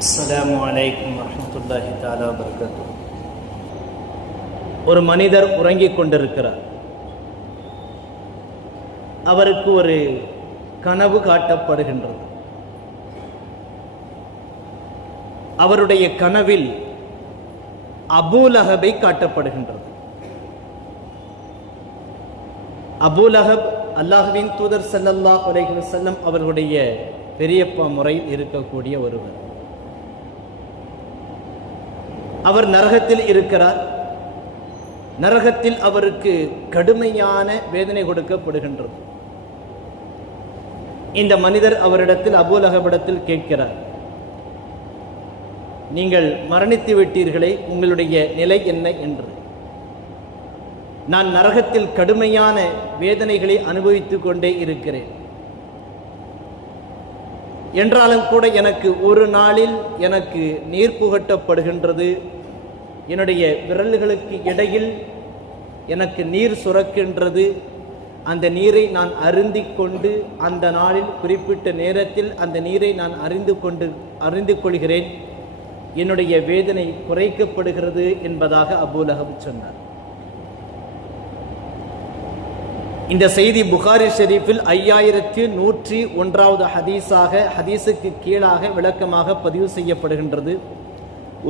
அஸ்லாம் வலைக்கம் வரமத்துல்லாஹி தாலா வபரகாத்துஹு ஒரு மனிதர் உறங்கிக் கொண்டிருக்கிறார். அவருக்கு ஒரு கனவு காட்டப்படுகின்றது. அவருடைய கனவில் அபூலஹபை காட்டப்படுகின்றது. அபூலஹப் அல்லாஹுவின் தூதர் ஸல்லல்லாஹு அலைஹி வஸல்லம் அவர்களுடைய பெரியப்பா முறையில் இருக்கக்கூடிய ஒருவர். அவர் நரகத்தில் இருக்கிறார். நரகத்தில் அவருக்கு கடுமையான வேதனை கொடுக்கப்படுகின்றது. இந்த மனிதர் அவரிடத்தில் அபூலகபிடத்தில் கேட்கிறார் நீங்கள் மரணித்து விட்டீர்களே உங்களுடைய நிலை என்ன என்று? நான் நரகத்தில் கடுமையான வேதனைகளை அனுபவித்துக் கொண்டே இருக்கிறேன். என்றாலும் கூட எனக்கு ஒரு நாளில் எனக்கு நீர் புகட்டப்படுகின்றது. என்னுடைய விரல்களுக்கு இடையில் எனக்கு நீர் சுரக்கின்றது. அந்த நீரை நான் அருந்தி கொண்டு அந்த நாளில் குறிப்பிட்ட நேரத்தில் அந்த நீரை நான் அறிந்து கொண்டு அறிந்து கொள்கிறேன். என்னுடைய வேதனை குறைக்கப்படுகிறது என்பதாக அபூலகம் சொன்னார். இந்த செய்தி புகாரி ஷெரீஃபில் ஐயாயிரத்தி நூற்றி ஒன்றாவது ஹதீஸாக ஹதீஸுக்கு கீழாக விளக்கமாக பதிவு செய்யப்படுகின்றது.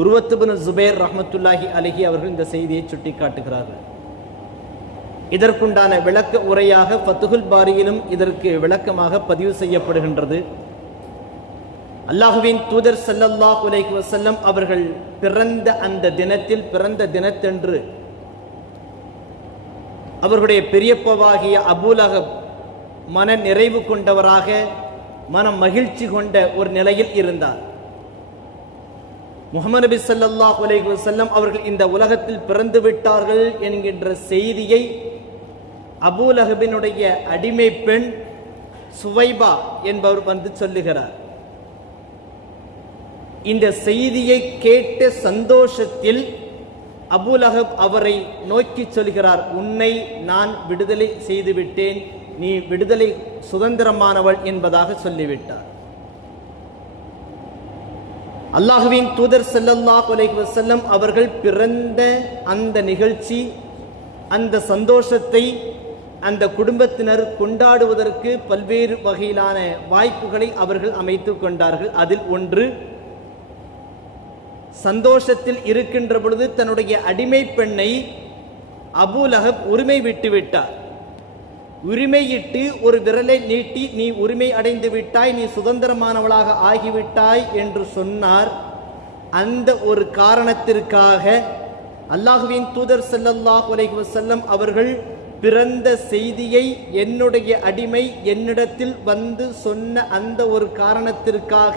உருவத்துபின் ஜுபேர் ரஹமத்துல்லாஹி அலஹி அவர்கள் இந்த செய்தியை சுட்டிக்காட்டுகிறார்கள். இதற்குண்டான விளக்க உரையாக ஃபத்துகுல் பாரியிலும் இதற்கு விளக்கமாக பதிவு செய்யப்படுகின்றது. அல்லாஹுவின் தூதர் சல்லல்லாஹ் உலைஹி வசல்லம் அவர்கள் பிறந்த அந்த தினத்தில் பிறந்த தினத்தன்று அவர்களுடைய பெரியப்பவாகிய அபூலகப் மன நிறைவு கொண்டவராக மன மகிழ்ச்சி கொண்ட ஒரு நிலையில் இருந்தார். முகமது நபி சல்லா அலைஹி வஸல்லம் அவர்கள் இந்த உலகத்தில் பிறந்து விட்டார்கள் என்கின்ற செய்தியை அபூலகபினுடைய அடிமை பெண் சுவைபா என்பவர் வந்து சொல்லுகிறார். இந்த செய்தியை கேட்ட சந்தோஷத்தில் அபுலகப் அவரை நோக்கி சொல்கிறார் உன்னை நான் விடுதலை செய்து விட்டேன் நீ விடுதலை சுதந்திரமானவள் என்பதாக சொல்லிவிட்டார். அல்லாஹுவின் தூதர் செல்லல்லா அலைஹி வஸல்லம் அவர்கள் பிறந்த அந்த நிகழ்ச்சி அந்த சந்தோஷத்தை அந்த குடும்பத்தினர் கொண்டாடுவதற்கு பல்வேறு வகையிலான வாய்ப்புகளை அவர்கள் அமைத்து கொண்டார்கள். அதில் ஒன்று சந்தோஷத்தில் இருக்கின்ற பொழுது தன்னுடைய அடிமை பெண்ணை அபு லஹப் உரிமை விட்டு விட்டார். உரிமையிட்டு ஒரு விரலை நீட்டி நீ உரிமை அடைந்து விட்டாய் நீ சுதந்திரமானவளாக ஆகிவிட்டாய் என்று சொன்னார். அந்த ஒரு காரணத்திற்காக அல்லாஹுவின் தூதர் செல்லல்லாஹ் உலகி வசல்லம் அவர்கள் பிறந்த செய்தியை என்னுடைய அடிமை என்னிடத்தில் வந்து சொன்ன அந்த ஒரு காரணத்திற்காக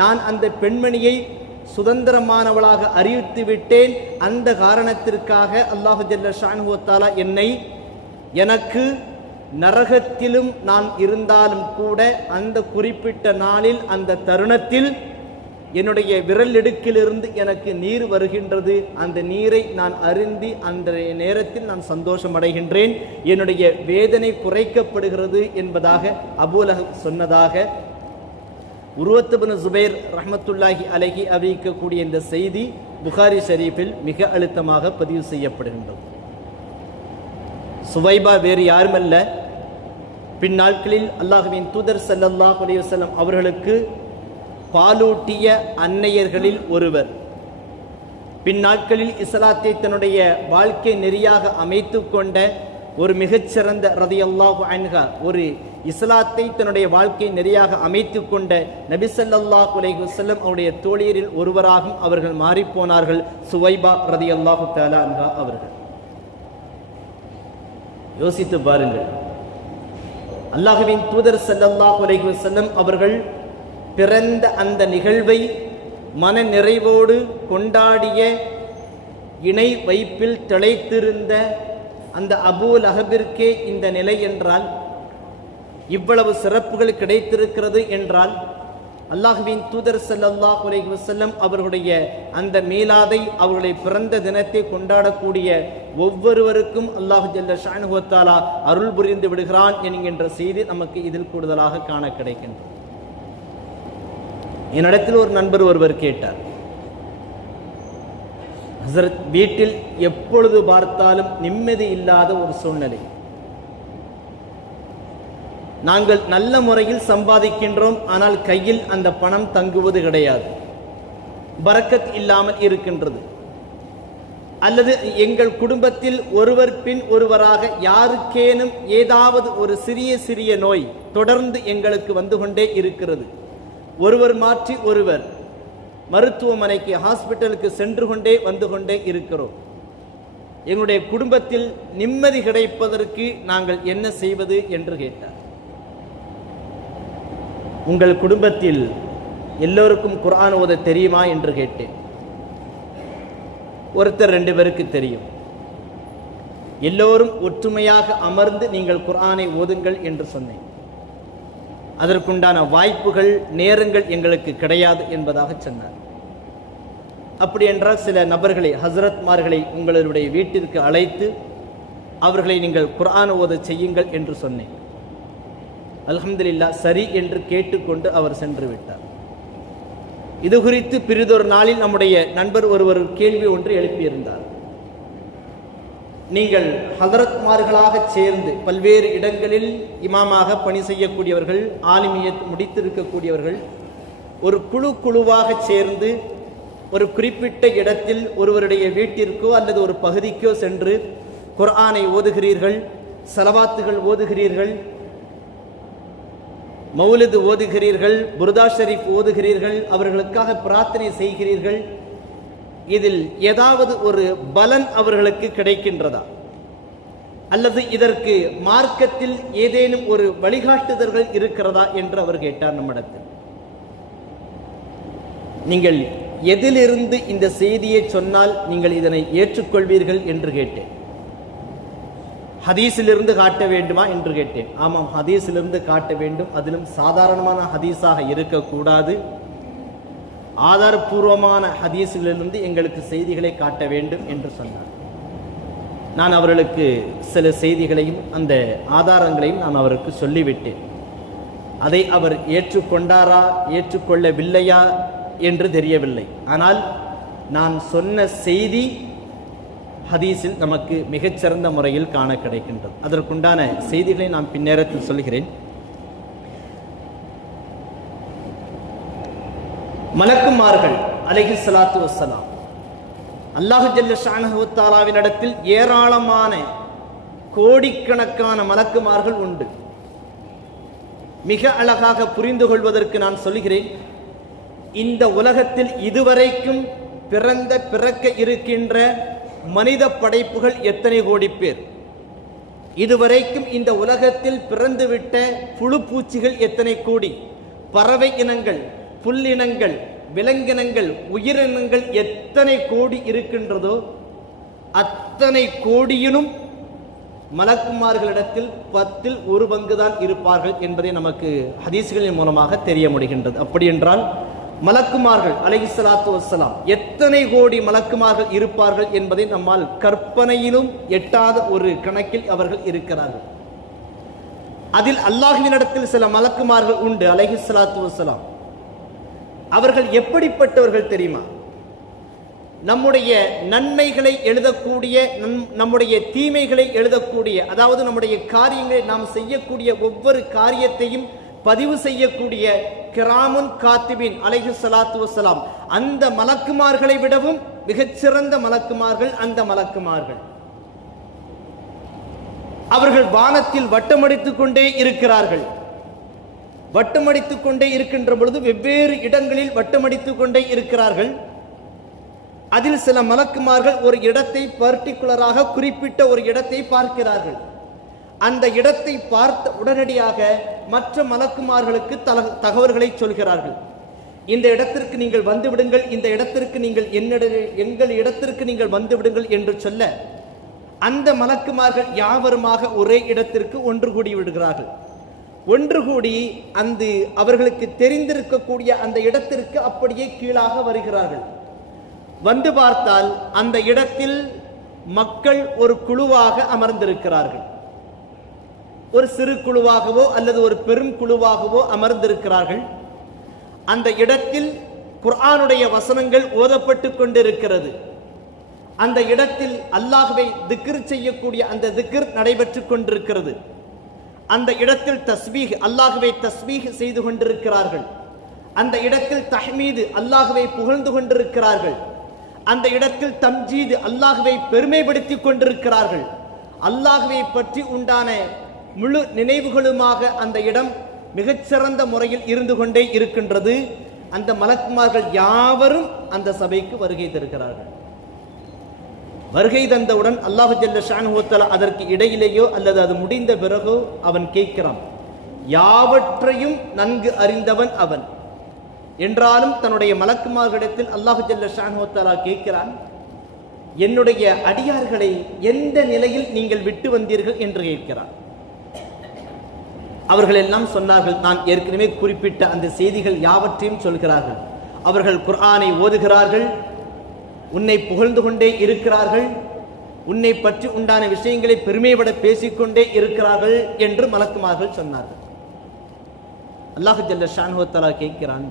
நான் அந்த பெண்மணியை சுதந்திரமானவளாக அறிவித்து விட்டேன். அந்த காரணத்திற்காக அல்லாஹு ஜல்ல ஷானுவத்தாலா என்னை எனக்கு நரகத்திலும் நான் இருந்தாலும் கூட அந்த குறிப்பிட்ட நாளில் அந்த தருணத்தில் என்னுடைய விரல் இடுக்கிலிருந்து எனக்கு நீர் வருகின்றது. அந்த நீரை நான் அருந்தி அந்த நேரத்தில் நான் சந்தோஷம் அடைகின்றேன். என்னுடைய வேதனை குறைக்கப்படுகிறது என்பதாக அபூலகம் சொன்னதாக உருவத்துபின் சுபைர் ரஹமத்துல்லாஹி அலஹி அறிவிக்கக்கூடிய இந்த செய்தி புகாரி ஷரீஃபில் மிக அழுத்தமாக பதிவு செய்யப்படுகின்றது. சுவைபா வேறு யாருமல்ல. பின்னாட்களில் அல்லாஹுவின் தூதர் சல்லல்லாஹ் அலையுசல்லம் அவர்களுக்கு பாலூட்டிய அன்னையர்களில் ஒருவர். பின்னாட்களில் இஸ்லாத்தை தன்னுடைய வாழ்க்கை நெறியாக அமைத்து கொண்ட ஒரு மிகச்சிறந்த ரதியல்லாஹு அன்ஹா ஒரு இஸ்லாத்தை தன்னுடைய வாழ்க்கை நெறியாக அமைத்து கொண்ட நபிசல்லா உலைஹி செல்லம் அவருடைய தோழியரில் ஒருவராகவும் அவர்கள் மாறிப்போனார்கள் சுவைபா ரதி அல்லாஹு தாலா அன்ஹா அவர்கள். யோசித்து பாருங்கள். அல்லாஹுவின் தூதர் சல்லல்லாஹ் உலைஹி செல்லம் அவர்கள் பிறந்த அந்த நிகழ்வை மன நிறைவோடு கொண்டாடிய இணை வைப்பில் திளைத்திருந்த அந்த அபூல் அஹபிற்கே இந்த நிலை என்றால் இவ்வளவு சிறப்புகள் கிடைத்திருக்கிறது என்றால் அல்லாஹுவின் தூதர் சல்லல்லாஹ் உலைஹி வசல்லம் அவர்களுடைய அந்த மீலாதை அவர்களுடைய பிறந்த தினத்தை கொண்டாடக்கூடிய ஒவ்வொருவருக்கும் அல்லாஹு ஜல்ல ஷானுவத்தாலா அருள் புரிந்து விடுகிறான் என்கின்ற செய்தி நமக்கு இதில் கூடுதலாக காண கிடைக்கின்றது. என்னிடத்தில் ஒரு நண்பர் ஒருவர் கேட்டார் ஹசரத் வீட்டில் எப்பொழுது பார்த்தாலும் நிம்மதி இல்லாத ஒரு சூழ்நிலை. நாங்கள் நல்ல முறையில் சம்பாதிக்கின்றோம் ஆனால் கையில் அந்த பணம் தங்குவது கிடையாது. பரக்கத் இல்லாமல் இருக்கின்றது. அல்லது எங்கள் குடும்பத்தில் ஒருவர் பின் ஒருவராக யாருக்கேனும் ஏதாவது ஒரு சிறிய சிறிய நோய் தொடர்ந்து எங்களுக்கு வந்து கொண்டே இருக்கிறது. ஒருவர் மாற்றி ஒருவர் மருத்துவமனைக்கு ஹாஸ்பிட்டலுக்கு சென்று கொண்டே வந்து கொண்டே இருக்கிறோம். எங்களுடைய குடும்பத்தில் நிம்மதி கிடைப்பதற்கு நாங்கள் என்ன செய்வது என்று கேட்டார். உங்கள் குடும்பத்தில் எல்லோருக்கும் குரான் ஓத தெரியுமா என்று கேட்டேன். ஒருத்தர் ரெண்டு பேருக்கு தெரியும். எல்லோரும் ஒற்றுமையாக அமர்ந்து நீங்கள் குரானை ஓதுங்கள் என்று சொன்னேன். அதற்குண்டான வாய்ப்புகள் நேரங்கள் எங்களுக்கு கிடையாது என்பதாக சொன்னார். அப்படி என்றால் சில நபர்களை ஹசரத்மார்களை உங்களுடைய வீட்டிற்கு அழைத்து அவர்களை நீங்கள் குரான் ஓத செய்யுங்கள் என்று சொன்னேன். அலமதுல்லா சரி என்று கேட்டுக்கொண்டு அவர் சென்று விட்டார். இது குறித்து பிறிதொரு நாளில் நம்முடைய நண்பர் ஒருவர் கேள்வி ஒன்று எழுப்பியிருந்தார். நீங்கள் ஹதரத்மார்களாக சேர்ந்து பல்வேறு இடங்களில் இமாமாக பணி செய்யக்கூடியவர்கள் ஆலிமியத் முடித்திருக்கக்கூடியவர்கள் ஒரு குழு குழுவாக சேர்ந்து ஒரு குறிப்பிட்ட இடத்தில் ஒருவருடைய வீட்டிற்கோ அல்லது ஒரு பகுதிக்கோ சென்று குர்ஆனை ஓதுகிறீர்கள் செலவாத்துகள் ஓதுகிறீர்கள் மௌலிது ஓதுகிறீர்கள் புருதா ஷரீஃப் ஓதுகிறீர்கள் அவர்களுக்காக பிரார்த்தனை செய்கிறீர்கள். இதில் ஏதாவது ஒரு பலன் அவர்களுக்கு கிடைக்கின்றதா? அல்லது இதற்கு மார்க்கத்தில் ஏதேனும் ஒரு வழிகாட்டுதல்கள் இருக்கிறதா என்று அவர் கேட்டார் நம்மிடத்தில். நீங்கள் எதிலிருந்து இந்த செய்தியை சொன்னால் நீங்கள் இதனை ஏற்றுக்கொள்வீர்கள் என்று கேட்டேன். ஹதீஸிலிருந்து காட்ட வேண்டுமா என்று கேட்டேன். ஆமாம் ஹதீஸிலிருந்து காட்ட வேண்டும். அதிலும் சாதாரணமான ஹதீஸாக இருக்கக்கூடாது. ஆதாரபூர்வமான ஹதீஸிலிருந்து எங்களுக்கு செய்திகளை காட்ட வேண்டும் என்று சொன்னார். நான் அவர்களுக்கு சில செய்திகளையும் அந்த ஆதாரங்களையும் நான் அவருக்கு சொல்லிவிட்டேன். அதை அவர் ஏற்றுக்கொண்டாரா ஏற்றுக்கொள்ளவில்லையா என்று தெரியவில்லை. ஆனால் நான் சொன்ன செய்தி ஹதீஸில் நமக்கு மிகச்சிறந்த முறையில் காண கிடைக்கின்றது அதற்குண்டான செய்திகளை நான் பின்னேரத்தில் சொல்கிறேன். மலக்குமார்கள் அலைஹி சலாத்து வசலாம் அல்லாஹு ஜல்ல ஷானஹுத்தாலாவின் இடத்தில் ஏராளமான கோடிக்கணக்கான மலக்குமார்கள் உண்டு. மிக அழகாக புரிந்து கொள்வதற்கு நான் சொல்கிறேன். இந்த உலகத்தில் இதுவரைக்கும் பிறந்த பிறக்க இருக்கின்ற மனித படைப்புகள் எத்தனை கோடி பேர்? இதுவரைக்கும் இந்த உலகத்தில் பிறந்துவிட்ட புழு பூச்சிகள் எத்தனை கோடி? பறவை இனங்கள் புல்லினங்கள் விலங்கினங்கள் உயிரினங்கள் எத்தனை கோடி இருக்கின்றதோ அத்தனை கோடியினும் மலக்குமார்களிடத்தில் பத்தில் ஒரு பங்கு தான் இருப்பார்கள் என்பதை நமக்கு ஹதீஸ்களின் மூலமாக தெரிய முடிகின்றது. அப்படி என்றால் மலக்குமார்கள் அலஹி சலாத்து வசலாம் எத்தனை கோடி மலக்குமார்கள் இருப்பார்கள் என்பதை நம்மால் கற்பனையிலும் எட்டாத ஒரு கணக்கில் அவர்கள் இருக்கிறார்கள். அதில் அல்லாஹுவினிடத்தில் சில மலக்குமார்கள் உண்டு அலஹி சலாத்து வசலாம் அவர்கள் எப்படிப்பட்டவர்கள் தெரியுமா? நம்முடைய நன்மைகளை எழுதக்கூடிய நம்- நம்முடைய தீமைகளை எழுதக்கூடிய அதாவது நம்முடைய காரியங்களை நாம் செய்யக்கூடிய ஒவ்வொரு காரியத்தையும் பதிவு செய்யக்கூடிய கிராமுன் காத்திபின் அலைஹு சலாத்து வசலாம் அந்த மலக்குமார்களை விடவும் மிகச்சிறந்த மலக்குமார்கள் அந்த மலக்குமார்கள். அவர்கள் வானத்தில் வட்டமடித்துக் கொண்டே இருக்கிறார்கள். வட்டமடித்துக் கொண்டே இருக்கின்ற பொழுது வெவ்வேறு இடங்களில் வட்டமடித்துக் கொண்டே இருக்கிறார்கள். அதில் சில மலக்குமார்கள் ஒரு இடத்தை பர்டிகுலராக குறிப்பிட்ட ஒரு இடத்தை பார்க்கிறார்கள். அந்த இடத்தை பார்த்த உடனடியாக மற்ற மலக்குமார்களுக்கு தல தகவல்களை சொல்கிறார்கள். இந்த இடத்திற்கு நீங்கள் வந்து விடுங்கள் இந்த இடத்திற்கு நீங்கள் என்னிட எங்கள் இடத்திற்கு நீங்கள் வந்து விடுங்கள் என்று சொல்ல அந்த மலக்குமார்கள் யாவருமாக ஒரே இடத்திற்கு ஒன்று கூடி விடுகிறார்கள். ஒன்று கூடி அந்த அவர்களுக்கு தெரிந்திருக்கக்கூடிய அந்த இடத்திற்கு அப்படியே கீழாக வருகிறார்கள். வந்து பார்த்தால் அந்த இடத்தில் மக்கள் ஒரு குழுவாக அமர்ந்திருக்கிறார்கள். ஒரு சிறு குழுவாகவோ அல்லது ஒரு பெரும் குழுவாகவோ அமர்ந்திருக்கிறார்கள். அந்த இடத்தில் குர்ஆனுடைய வசனங்கள் ஓதப்பட்டு கொண்டிருக்கிறது. அந்த இடத்தில் அல்லாஹுவை திக்ர் செய்யக்கூடிய அந்த திக்ர் நடைபெற்றுக் கொண்டிருக்கிறது. அந்த இடத்தில் தஸ்பீஹ் அல்லாஹுவை தஸ்பீஹ் செய்து கொண்டிருக்கிறார்கள். அந்த இடத்தில் தஹ்மீது அல்லாஹுவை புகழ்ந்து கொண்டிருக்கிறார்கள். அந்த இடத்தில் தம்ஜீது அல்லாஹுவை பெருமைப்படுத்திக் கொண்டிருக்கிறார்கள். அல்லாஹுவை பற்றி உண்டான முழு நினைவுகளுமாக அந்த இடம் மிகச்சிறந்த முறையில் இருந்து கொண்டே இருக்கின்றது. அந்த மலக்குமார்கள் யாவரும் அந்த சபைக்கு வருகை தருகிறார்கள். வருகை தந்தவுடன் அல்லாஹு ஜல்ல ஷானுவத்தல அதற்கு இடையிலேயோ அல்லது அது முடிந்த பிறகோ அவன் கேட்கிறான். யாவற்றையும் நன்கு அறிந்தவன் அவன். என்றாலும் தன்னுடைய மலக்குமார்களிடத்தில் அல்லாஹு ஜல்ல ஷானுவத்தலா கேட்கிறான் என்னுடைய அடியார்களை எந்த நிலையில் நீங்கள் விட்டு வந்தீர்கள்? என்று கேட்கிறான். அவர்கள் எல்லாம் சொன்னார்கள் நான் ஏற்கனவே குறிப்பிட்ட அந்த செய்திகள் யாவற்றையும் சொல்கிறார்கள். அவர்கள் குர்ஆனை ஓதுகிறார்கள் உன்னை புகழ்ந்து கொண்டே இருக்கிறார்கள் உன்னை பற்றி உண்டான விஷயங்களை பெருமைப்பட பேசிக்கொண்டே இருக்கிறார்கள் என்று மலக்குமார்கள் சொன்னார்கள். அல்லாஹு ஜல்ல ஷான்ஹோத்தலா கேட்கிறான்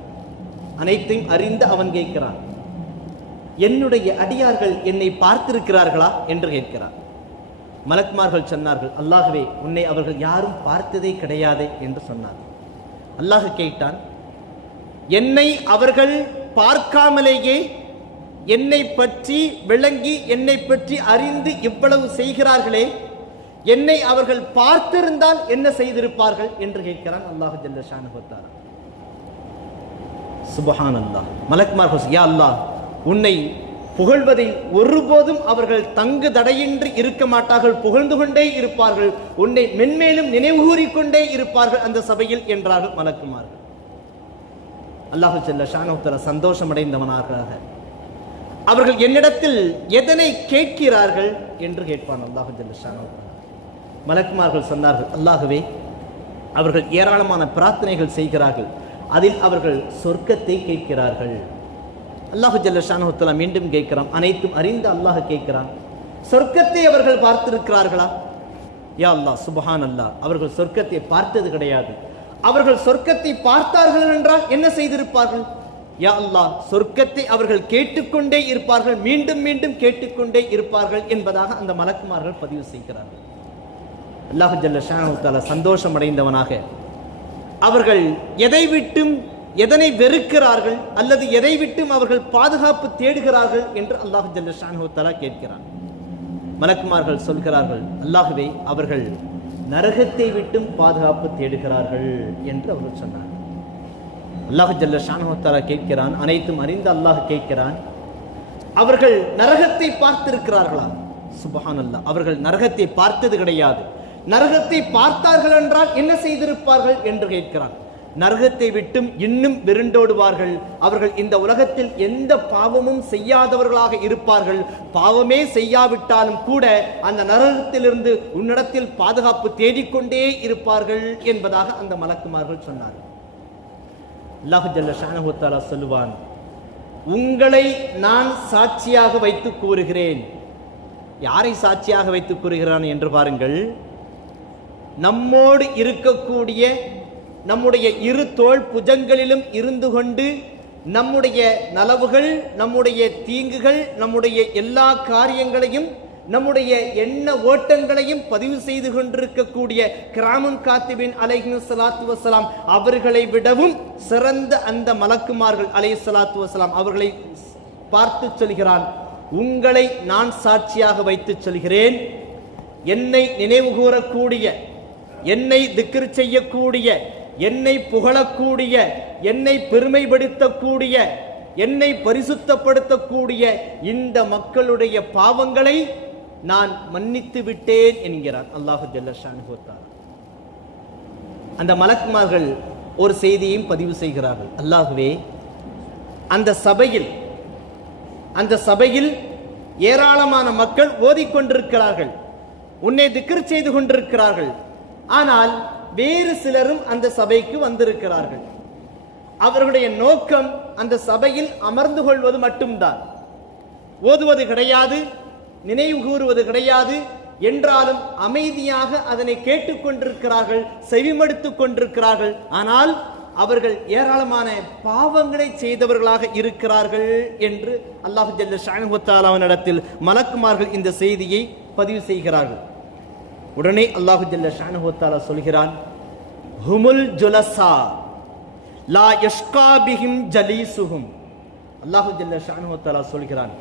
அனைத்தையும் அறிந்து அவன் கேட்கிறான். என்னுடைய அடியார்கள் என்னை பார்த்திருக்கிறார்களா? என்று கேட்கிறான். மலக்மார்கள் சொன்னார்கள் அல்லாகவே உன்னை அவர்கள் யாரும் பார்த்ததே கிடையாதே என்று சொன்னார். அல்லாஹ் கேட்டான் என்னை அவர்கள் பார்க்காமலேயே என்னை பற்றி விளங்கி என்னை பற்றி அறிந்து இவ்வளவு செய்கிறார்களே என்னை அவர்கள் பார்த்திருந்தால் என்ன செய்திருப்பார்கள்? என்று கேட்கிறான் அல்லாஹ் ஜல்ல ஷானுபத்தார் சுபஹான் அல்லாஹ் மலக்குமார்கள் யா அல்லாஹ் உன்னை புகழ்வதை ஒருபோதும் அவர்கள் தங்கு தடையின்றி இருக்க மாட்டார்கள். புகழ்ந்து கொண்டே இருப்பார்கள். உன்னை மென்மேலும் நினைவுகூறிக்கொண்டே இருப்பார்கள் அந்த சபையில் என்றார்கள் மலக்குமார்கள். அல்லாஹு செல்ல ஷானோத்தர சந்தோஷமடைந்தவனாக அவர்கள் என்னிடத்தில் எதனை கேட்கிறார்கள் என்று கேட்பான் அல்லாஹு செல்ல ஷானோத்தர மலக்குமார்கள் சொன்னார்கள் அல்லாகவே அவர்கள் ஏராளமான பிரார்த்தனைகள் செய்கிறார்கள். அதில் அவர்கள் சொர்க்கத்தை கேட்கிறார்கள். அல்லாஹு ஜல்லஷானுத்தலா மீண்டும் கேட்கிறான். அனைத்தும் அறிந்து அல்லாஹ் கேட்கிறான். சொர்க்கத்தை அவர்கள் பார்த்திருக்கிறார்களா? யா அல்லா சுபஹான் அல்லாஹ் அவர்கள் சொர்க்கத்தை பார்த்தது கிடையாது. அவர்கள் சொர்க்கத்தை பார்த்தார்கள் என்றால் என்ன செய்திருப்பார்கள்? யா அல்லா சொர்க்கத்தை அவர்கள் கேட்டுக்கொண்டே இருப்பார்கள். மீண்டும் மீண்டும் கேட்டுக்கொண்டே இருப்பார்கள் என்பதாக அந்த மலக்குமார்கள் பதிவு செய்கிறார்கள். அல்லாஹு ஜல்ல ஷானுத்தால சந்தோஷம் அடைந்தவனாக அவர்கள் எதை விட்டும் எதனை வெறுக்கிறார்கள் அல்லது எதை விட்டும் அவர்கள் பாதுகாப்பு தேடுகிறார்கள் என்று அல்லாஹு ஜல்ல கேட்கிறான். மலக்குமார்கள் சொல்கிறார்கள் அல்லாஹுவே அவர்கள் நரகத்தை விட்டும் பாதுகாப்பு தேடுகிறார்கள் என்று அவர்கள் சொன்னார். அல்லாஹு ஜல்ல ஷானுத்தாலா கேட்கிறான் அனைத்தும் அறிந்து அல்லாஹ் கேட்கிறான் அவர்கள் நரகத்தை பார்த்திருக்கிறார்களா? சுபஹான் அல்லாஹ் அவர்கள் நரகத்தை பார்த்தது கிடையாது. நரகத்தை பார்த்தார்கள் என்றால் என்ன செய்திருப்பார்கள்? என்று கேட்கிறான். நரகத்தை விட்டும் இன்னும் விருண்டோடுவார்கள். அவர்கள் இந்த உலகத்தில் எந்த பாவமும் செய்யாதவர்களாக இருப்பார்கள். பாவமே செய்யாவிட்டாலும் கூட அந்த நரகத்திலிருந்து உன்னிடத்தில் பாதுகாப்பு தேடிக்கொண்டே இருப்பார்கள் என்பதாக அந்த மலக்குமார்கள் சொன்னார்கள் அல்லாஹு சொல்லுவான் உங்களை நான் சாட்சியாக வைத்து கூறுகிறேன். யாரை சாட்சியாக வைத்து கூறுகிறான் என்று பாருங்கள். நம்மோடு இருக்கக்கூடிய நம்முடைய இரு தோல் புஜங்களிலும் இருந்து கொண்டு நம்முடைய நலவுகள் நம்முடைய தீங்குகள் நம்முடைய எல்லா காரியங்களையும் நம்முடைய எண்ண ஓட்டங்களையும் பதிவு செய்து கொண்டிருக்கக்கூடிய கிராமம் காத்திபின் அலைஹி சலாத்து வசலாம் அவர்களை விடவும் சிறந்த அந்த மலக்குமார்கள் அலை சலாத்து வசலாம் அவர்களை பார்த்து சொல்கிறான் உங்களை நான் சாட்சியாக வைத்து சொல்கிறேன். என்னை நினைவு கூறக்கூடிய என்னை திக்ரு செய்யக்கூடிய என்னை புகழக்கூடிய என்னை பெருமைப்படுத்தக்கூடிய என்னை பரிசுத்தப்படுத்தக்கூடிய இந்த மக்களுடைய பாவங்களை நான் மன்னித்து விட்டேன் என்கிறார். அல்லாஹு ஜல்லஷான் அந்த மலக்குமார்கள் ஒரு செய்தியையும் பதிவு செய்கிறார்கள். அல்லாகவே அந்த சபையில் அந்த சபையில் ஏராளமான மக்கள் ஓதிக்கொண்டிருக்கிறார்கள். உன்னை திக்கர் செய்து கொண்டிருக்கிறார்கள். ஆனால் வேறு சிலரும் அந்த சபைக்கு வந்திருக்கிறார்கள். அவர்களுடைய நோக்கம் அந்த சபையில் அமர்ந்து கொள்வது மட்டும்தான். ஓதுவது கிடையாது நினைவு கூறுவது கிடையாது என்றாலும் அமைதியாக அதனை கேட்டுக்கொண்டிருக்கிறார்கள் செவிமடுத்துக் கொண்டிருக்கிறார்கள். ஆனால் அவர்கள் ஏராளமான பாவங்களை செய்தவர்களாக இருக்கிறார்கள் என்று அல்லாஹு ஜல்ல ஷானுவத்தாலாவினிடத்தில் மலக்குமார்கள் இந்த செய்தியை பதிவு செய்கிறார்கள். உடனே அல்லாஹு ஜல்ல ஷானுவத்தாலா சொல்கிறான் ஹுமுல் ஜுலசா லா யஷ்கா பிஹிம் ஜலீசுஹும் அல்லாஹு ஜல்ல ஷானுவத்தாலா சொல்கிறான்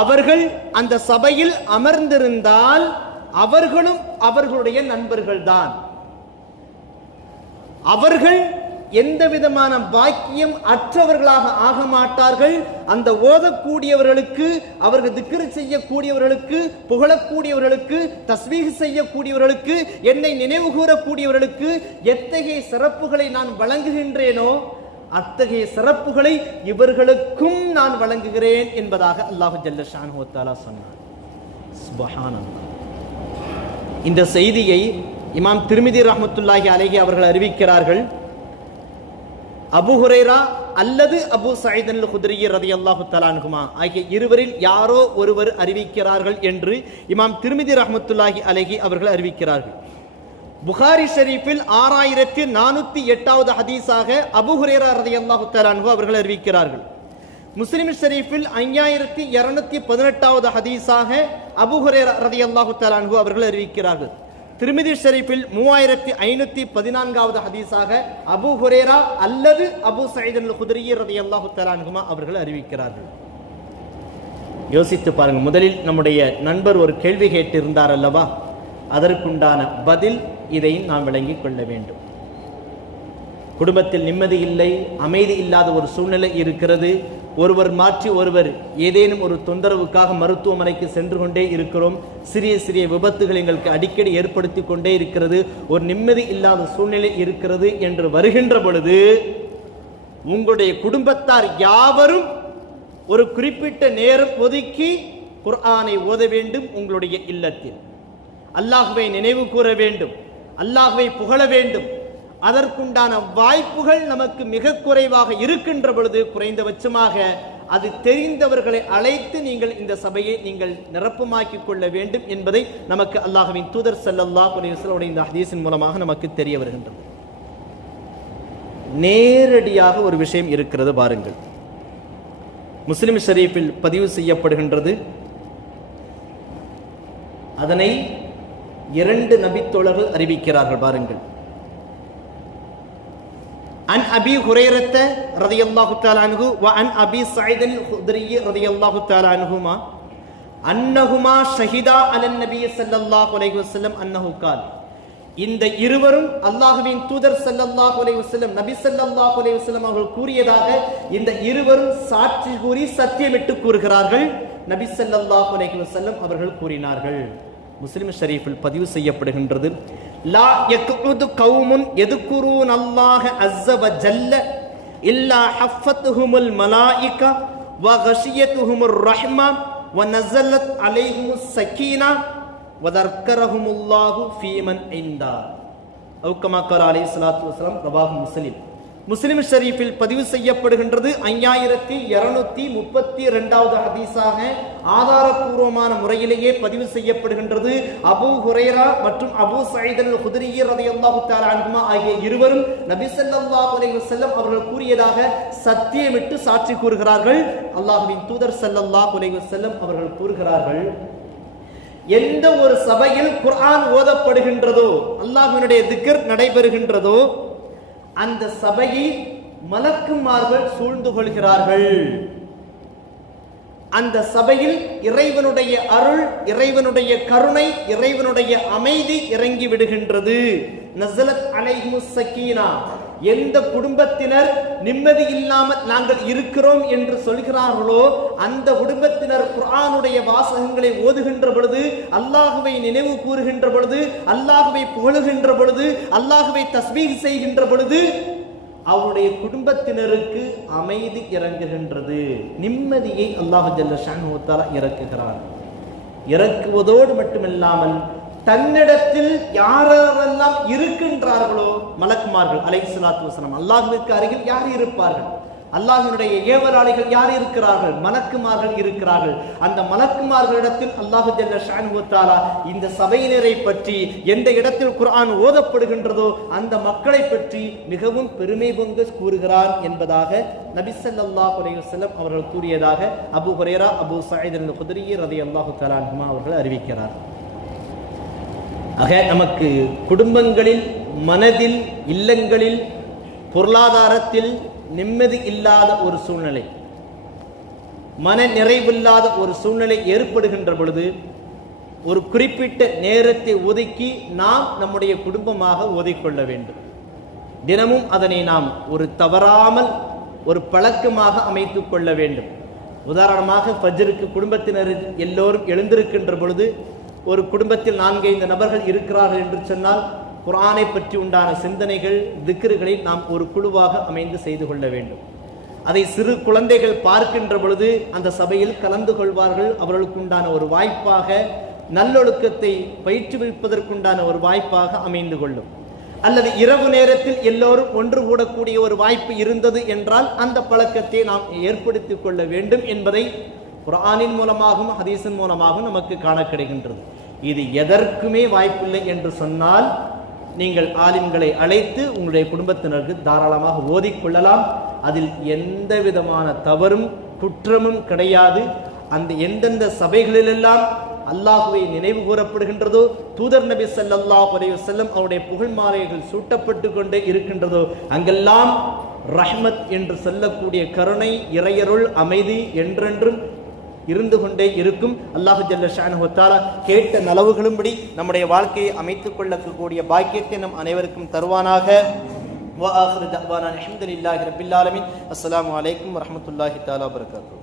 அவர்கள் அந்த சபையில் அமர்ந்திருந்தால் அவர்களும் அவர்களுடைய நண்பர்கள்தான். அவர்கள் எந்த விதமான பாக்கியம் அற்றவர்களாக ஆக மாட்டார்கள். அந்த ஓதக்கூடியவர்களுக்கு அவர்கள் திக்ரு செய்யக்கூடியவர்களுக்கு புகழக்கூடியவர்களுக்கு தஸ்வீக செய்யக்கூடியவர்களுக்கு என்னை நினைவு கூறக்கூடியவர்களுக்கு எத்தகைய சிறப்புகளை நான் வழங்குகின்றேனோ அத்தகைய சிறப்புகளை இவர்களுக்கும் நான் வழங்குகிறேன் என்பதாக அல்லாஹு ஜல்ல ஹோத்தாலா சொன்னார். இந்த செய்தியை இமாம் திருமிதி ரஹமத்துல்லாஹி அலைஹி அவர்கள் அறிவிக்கிறார்கள். அபு ஹுரைரா அல்லது அபு சைதன் குதிரி ரதி அல்லாஹு தலானுகுமா ஆகிய இருவரில் யாரோ ஒருவர் அறிவிக்கிறார்கள் என்று இமாம் திருமிதி ரஹமத்துல்லாஹி அலஹி அவர்கள் அறிவிக்கிறார்கள். புகாரி ஷெரீஃபில் ஆறாயிரத்தி நானூத்தி எட்டாவது ஹதீஸாக அபு ஹுரேரா ரதி அல்லாஹு தலான்கு அவர்கள் அறிவிக்கிறார்கள். முஸ்லிம் ஷரீஃபில் ஐயாயிரத்தி இரநூத்தி பதினெட்டாவது ஹதீஸாக அபு ஹுரேரா ரதி அல்லாஹு தலான்கு அவர்கள் அறிவிக்கிறார்கள். திருமிதி ஷெரீஃபில் மூவாயிரத்தி ஐநூத்தி பதினான்காவது ஹதீஸாக அபு ஹுரேரா அல்லது அபு சைதன் குதிரி ரதி அல்லாஹு தலான்குமா அவர்கள் அறிவிக்கிறார்கள். யோசித்து பாருங்க முதலில் நம்முடைய நண்பர் ஒரு கேள்வி கேட்டிருந்தார் அல்லவா? அதற்குண்டான பதில் இதை நாம் விளங்கிக் கொள்ள வேண்டும். குடும்பத்தில் நிம்மதி இல்லை அமைதி இல்லாத ஒரு சூழ்நிலை இருக்கிறது. ஒருவர் மாற்றி ஒருவர் ஏதேனும் ஒரு தொந்தரவுக்காக மருத்துவமனைக்கு சென்று கொண்டே இருக்கிறோம். சிறிய சிறிய விபத்துகள் எங்களுக்கு அடிக்கடி ஏற்படுத்தி கொண்டே இருக்கிறது. ஒரு நிம்மதி இல்லாத சூழ்நிலை இருக்கிறது என்று வருகின்ற பொழுது உங்களுடைய குடும்பத்தார் யாவரும் ஒரு குறிப்பிட்ட நேரம் ஒதுக்கி குர்ஆனை ஓத வேண்டும் உங்களுடைய இல்லத்தில். அல்லாஹ்வை நினைவு கூற வேண்டும். அல்லாஹ்வை புகழ வேண்டும். அதற்குண்டான வாய்ப்புகள் நமக்கு மிக குறைவாக இருக்கின்ற பொழுது குறைந்தபட்சமாக அது தெரிந்தவர்களை அழைத்து நீங்கள் இந்த சபையை நீங்கள் நிரப்பமாக்கிக் கொள்ள வேண்டும் என்பதை நமக்கு அல்லாஹவின் தூதர் ஸல்லல்லாஹு அலைஹி இந்த ஹதீஸின் மூலமாக நமக்கு தெரிய வருகின்றது. நேரடியாக ஒரு விஷயம் இருக்கிறது பாருங்கள். முஸ்லிம் ஷரீஃபில் பதிவு செய்யப்படுகின்றது. அதனை இரண்டு நபித்தோழர்கள் அறிவிக்கிறார்கள் பாருங்கள். عن أبي هريرة رضي الله تعالى عنه وعن أبي سعيد الخدري رضي الله تعالى عنهما أنهما شهدا على النبي صلى الله عليه وسلم أنه قال இந்த இருவரும் அல்லாஹுவின் தூதர் ஸல்லல்லாஹு அலைஹி வஸல்லம் நபி ஸல்லல்லாஹு அலைஹி வஸல்லம் அவர்கள் கூறியதாக இந்த இருவரும் சாட்சி கூறி சத்தியமிட்டு கூறுகிறார்கள் நபி ஸல்லல்லாஹு அலைஹி வஸல்லம் அவர்கள் கூறினார்கள் முஸ்லிம் ஷரீஃபில் பதிவு செய்யப்படுகின்றது லா யக்உது கௌமுன் எதுக்குரூன் அல்லாஹ அஸ்ஸ வ ஜல்ல இல்லா ஹஃபத்துஹுமுல் மலாயிகா வ கஷியத்துஹுமுர் ரஹ்மா வ நஸலத் அலைஹிமுஸ் சக்கீனா வ தர்க்கரஹுமுல்லாஹு ஃபீமன் இந்தா அவு கமா கலா அலைஹி ஸலாத்து வஸலாம் ரவாஹு முஸ்லிம் முஸ்லிம் ஷரீஃபில் பதிவு செய்யப்படுகின்றது ஐயாயிரத்தி இருநூத்தி முப்பத்தி இரண்டாவது ஹதீஸாக ஆதாரபூர்வமான முறையிலேயே பதிவு செய்யப்படுகின்றது. அபு ஹுரேரா மற்றும் அபு சயீதல் ஹுதரியர் ரலியல்லாஹு அல்லாஹு அன்ஹுமா ஆகிய இருவரும் நபி ஸல்லல்லாஹு அலைஹி செல்லம் அவர்கள் கூறியதாக சத்தியமிட்டு சாட்சி கூறுகிறார்கள். அல்லாஹ்வின் தூதர் சல்லல்லா அலைஹி செல்லம் அவர்கள் கூறுகிறார்கள் எந்த ஒரு சபையில் குர்ஆன் ஓதப்படுகின்றதோ அல்லாஹினுடைய திக்ர் நடைபெறுகின்றதோ அந்த சபையை மலக்குமார்கள் சூழ்ந்து கொள்கிறார்கள். அந்த சபையில் இறைவனுடைய அருள் இறைவனுடைய கருணை இறைவனுடைய அமைதி இறங்கி விடுகின்றது. நசலத் அலைஹு சக்கீனா. எந்த குடும்பத்தினர் நிம்மதி இல்லாமல் நாங்கள் இருக்கிறோம் என்று சொல்கிறார்களோ அந்த குடும்பத்தினர் குரானுடைய வாசகங்களை ஓதுகின்ற பொழுது அல்லாஹுவை நினைவு கூறுகின்ற பொழுது அல்லாஹுவை புகழுகின்ற பொழுது அல்லாஹுவை தஸ்மீக் செய்கின்ற பொழுது அவருடைய குடும்பத்தினருக்கு அமைதி இறங்குகின்றது. நிம்மதியை அல்லாஹு ஜல்ல ஷானுத்தாலா இறக்குகிறார் இறக்குவதோடு மட்டுமில்லாமல் தன்னிடத்தில் யாரெல்லாம் இருக்கின்றார்களோ மலக்குமார்கள் அலை சலாத்து வசனம் அல்லாஹுவிற்கு அருகில் யார் இருப்பார்கள்? அல்லாஹினுடைய ஏவலாளிகள் யார் இருக்கிறார்கள்? மலக்குமார்கள் இருக்கிறார்கள். அந்த மலக்குமார்களிடத்தில் அல்லாஹு ஜல்ல இந்த சபையினரை பற்றி எந்த இடத்தில் குர்ஆன் ஓதப்படுகின்றதோ அந்த மக்களை பற்றி மிகவும் பெருமை பொங்க கூறுகிறார் என்பதாக நபிசல்லா ஸல்லல்லாஹு அவர்கள் கூறியதாக Abu Hurairah Abu Sa'id al Khudri ரலியல்லாஹு தலா அவர்கள் அறிவிக்கிறார். ஆக நமக்கு குடும்பங்களில் மனதில் இல்லங்களில் பொருளாதாரத்தில் நிம்மதி இல்லாத ஒரு சூழ்நிலை மன நிறைவில்லாத ஒரு சூழ்நிலை ஏற்படுகின்ற பொழுது ஒரு குறிப்பிட்ட நேரத்தை ஒதுக்கி நாம் நம்முடைய குடும்பமாக ஒதுக்கொள்ள வேண்டும். தினமும் அதனை நாம் ஒரு தவறாமல் ஒரு பழக்கமாக அமைத்து கொள்ள வேண்டும். உதாரணமாக ஃபஜ்ருக்கு குடும்பத்தினர் எல்லோரும் எழுந்திருக்கின்ற பொழுது ஒரு குடும்பத்தில் நான்கைந்து நபர்கள் இருக்கிறார்கள் என்று சொன்னால் குரானை பற்றி உண்டான சிந்தனைகள் திக்ருகளை நாம் ஒரு குழுவாக அமைந்து செய்து கொள்ள வேண்டும். அதை சிறு குழந்தைகள் பார்க்கின்ற பொழுது அந்த சபையில் கலந்து கொள்வார்கள். அவர்களுக்கு உண்டான ஒரு வாய்ப்பாக நல்லொழுக்கத்தை பயிற்றுவிப்பதற்குண்டான ஒரு வாய்ப்பாக அமைந்து கொள்ளும். அல்லது இரவு நேரத்தில் எல்லோரும் ஒன்று கூடக்கூடிய ஒரு வாய்ப்பு இருந்தது என்றால் அந்த பழக்கத்தை நாம் ஏற்படுத்திக் கொள்ள வேண்டும் என்பதை குரானின் மூலமாகவும் ஹதீஸின் மூலமாகவும் நமக்கு காண கிடைக்கின்றது இது எதற்குமே வாய்ப்பில்லை என்று சொன்னால் நீங்கள் ஆலிம்களை அழைத்து உங்களுடைய குடும்பத்தினருக்கு தாராளமாக ஓதிக்கொள்ளலாம் அதில் எந்த விதமான தவறும் குற்றமும் கிடையாது. அந்த எந்தெந்த சபைகளிலெல்லாம் அல்லாஹுவை நினைவு கூறப்படுகின்றதோ தூதர் நபி சல்லாஹ் செல்லம் அவருடைய புகழ் மாலைகள் சூட்டப்பட்டு கொண்டே இருக்கின்றதோ அங்கெல்லாம் ரஹ்மத் என்று சொல்லக்கூடிய கருணை இறையருள் அமைதி என்றென்றும் இருந்து கொண்டே இருக்கும் அல்லாஹு ஜல்ல ஷானஹு தஆலா கேட்ட நலவுகளும்படி நம்முடைய வாழ்க்கையை அமைத்துக் கொள்ளக்கூடிய பாக்கியத்தை நம் அனைவருக்கும் தருவானாக وآخر دعوانا الحمد لله رب العالمين السلام عليكم ورحمة الله تعالى وبركاته